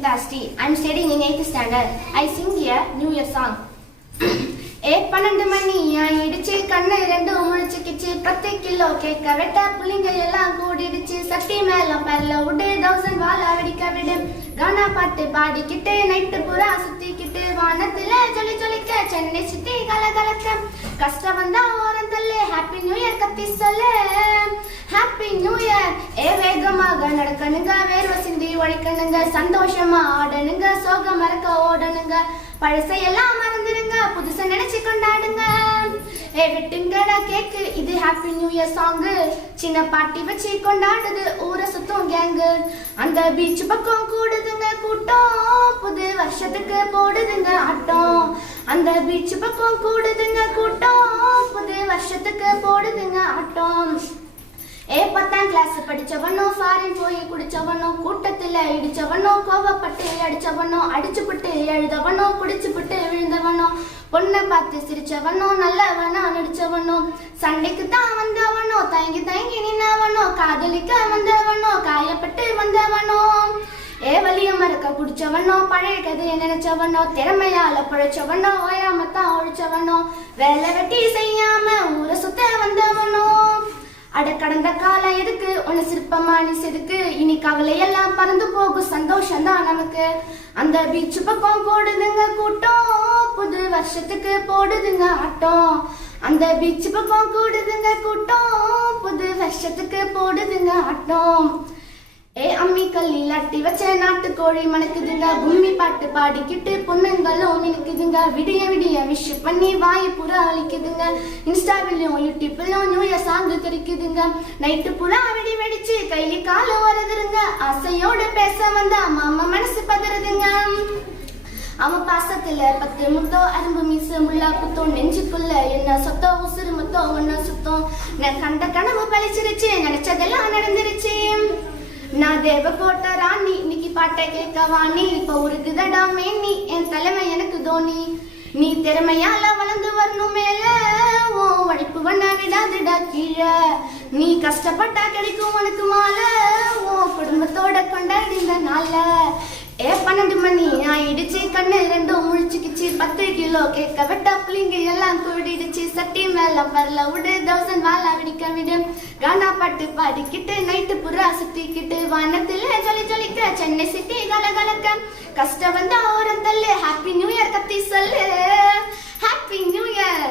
Nikita St. I'm studying in 8th standard. I sing a New Year song. 12 மணி ஆயிடுச்சு, கண்ணு ரெண்டும் முழிச்சுக்கிச்சு, 10 kilo கேட்க வெட்ட புள்ளிங்க எல்லாம் கூடிடுச்சு, சட்டி மேல பல்ல விடு, 1000 வாழ வெடிக்க விடு, கானா பாட்டு பாடிக்கிட்டு நைட்டு பூரா சுத்திக்கிட்டு, வானத்துல ஜொலி ஜொலிக்க சென்னை சிட்டி கலகலக்க, கஷ்டம் வந்தா ஓரம் தள்ளு, ஹாப்பி நியூ இயர் கத்தி சொல்லு, ஹாப்பி நியூ இயர். வேகமாக நடக்கணுங்க, வேர்வை சிந்தி ஒழிக்கணுங்க, சந்தோஷமா ஆடணுங்க, சோகம் மறக்க ஓடணுங்க, பழசையெல்லாம் மறந்துடுங்க, புதுசா நினைச்சு கொண்டாடுங்க. வெட்டுங்கடா கேக்கு, இது ஹாப்பி நியூ இயர் சாங்கு, சின்ன பாட்டி வச்சு கொண்டாடுது ஊரை சுத்தம் கேங்கு, அந்த பீச் பக்கம் கூடுதுங்க கூட்டம், புது வருஷத்துக்கு போடுதுங்க ஆட்டம், அந்த பீச் பக்கம் கூடுதுங்க கூட்டம், புது வருஷத்துக்கு போடுதுங்க ஆட்டம். 10ஆம் கிளாஸ் படிச்சவனோ, ஃபாரின் போய் குடிச்சவனோ, கூட்டத்துல இடிச்சவனோ, கோவப்பட்டு அடிச்சவனோ, அடிச்சுப்பட்டு எழுதவனோ, குடிச்சுப்பட்டு விழுந்தவனோ, பொண்ணை பார்த்து சிரிச்சவனோ, நல்லவனா நடிச்சவனோ, சண்டைக்கு தான் வந்தவனோ, தயங்கி தயங்கி நின்னவனோ, காதலிக்க வந்தவனோ, காயப்பட்டு வந்தவனோ, வலிய மறக்க குடிச்சவனோ, பழைய கதையை நினைச்சவனோ, திறமையால பழைச்சவனோ, ஓயாமத்தான் ஒழிச்சவனோ, வேலை வெட்டி செய்யாம ஊரை சுத்த வந்தவனோ, அட கடந்த காலம் எதுக்கு உன்னை சிற்பமானி செதுக்கு, இனி கவலையெல்லாம் பறந்து போகும் சந்தோஷம் தான் நமக்கு, அந்த பீச் பக்கம் போடுதுங்க கூட்டம், புது வருஷத்துக்கு போடுதுங்க ஆட்டம், அந்த பீச் பக்கம் கூடுதுங்க கூட்டம், புது வருஷத்துக்கு போடுதுங்க ஆட்டம். அம்மி கல்லில் அட்டி வச்ச நாட்டுக்கோழி மணக்குதுங்க, பூமி பாட்டு பாடிக்கிட்டு பொண்ணுங்களும் மினுக்குதுங்க, விடிய விடிய விஷ் பண்ணி வாய் புறா அழிக்குதுங்க, இன்ஸ்டாவிலும் யூடியூப்லயும் நியூ இயர் சாங்கு தெரிக்குதுங்க, நைட்டு புறா வெடி வெடிச்சு கையில காலு வருதுருங்க, ஆசையோடு பேச வந்தா மாமா மனசு பதறுதுங்க, அவன் பாசத்துல 10 முத்தோ, அரும்பு மீசு முள்ளா குத்தம், நெஞ்சுக்குள்ள என்ன சொத்தோ, உசுறு முத்தோ ஒன்ன சுத்தம், நான் கண்ட கனவு பழிச்சிருச்சு, நினைச்சதெல்லாம் நடந்துருச்சு, நான் தேவகோட்ட ராணி, இன்னைக்கு பாட்டை கேட்க வாணி, இப்ப உருக்குதடா மேனி, என் தலைமை எனக்கு தோனி, நீ திறமையால வளர்ந்து வரணும் மேல, ஓ உழைப்பு பண்ண விடாதுடா கீழே, நீ கஷ்டப்பட்டா கிடைக்கும் உனக்கு மாலை, ஓ குடும்பத்தோட கொண்டாடிந்த நாள. 12 மணி ஆயிடுச்சு, கண்ணு ரெண்டும் முழிச்சுக்கிச்சு, 10 கிலோ கேட்க வெட்ட புள்ளிங்க எல்லாம் கூடிடுச்சு, சட்டி மேல பரல விடு, 1000 வாழ வெடிக்க விடு, கானா பாட்டு பாடிக்கிட்டு நைட்டு புறா சுத்திக்கிட்டு, வானத்துல ஜொலி ஜொலிக்க சென்னை சிட்டி கலகலக்க, கஷ்டம் வந்தா ஓரம் தள்ளு, ஹாப்பி நியூ இயர் கத்தி சொல்லு, ஹாப்பி நியூ இயர்.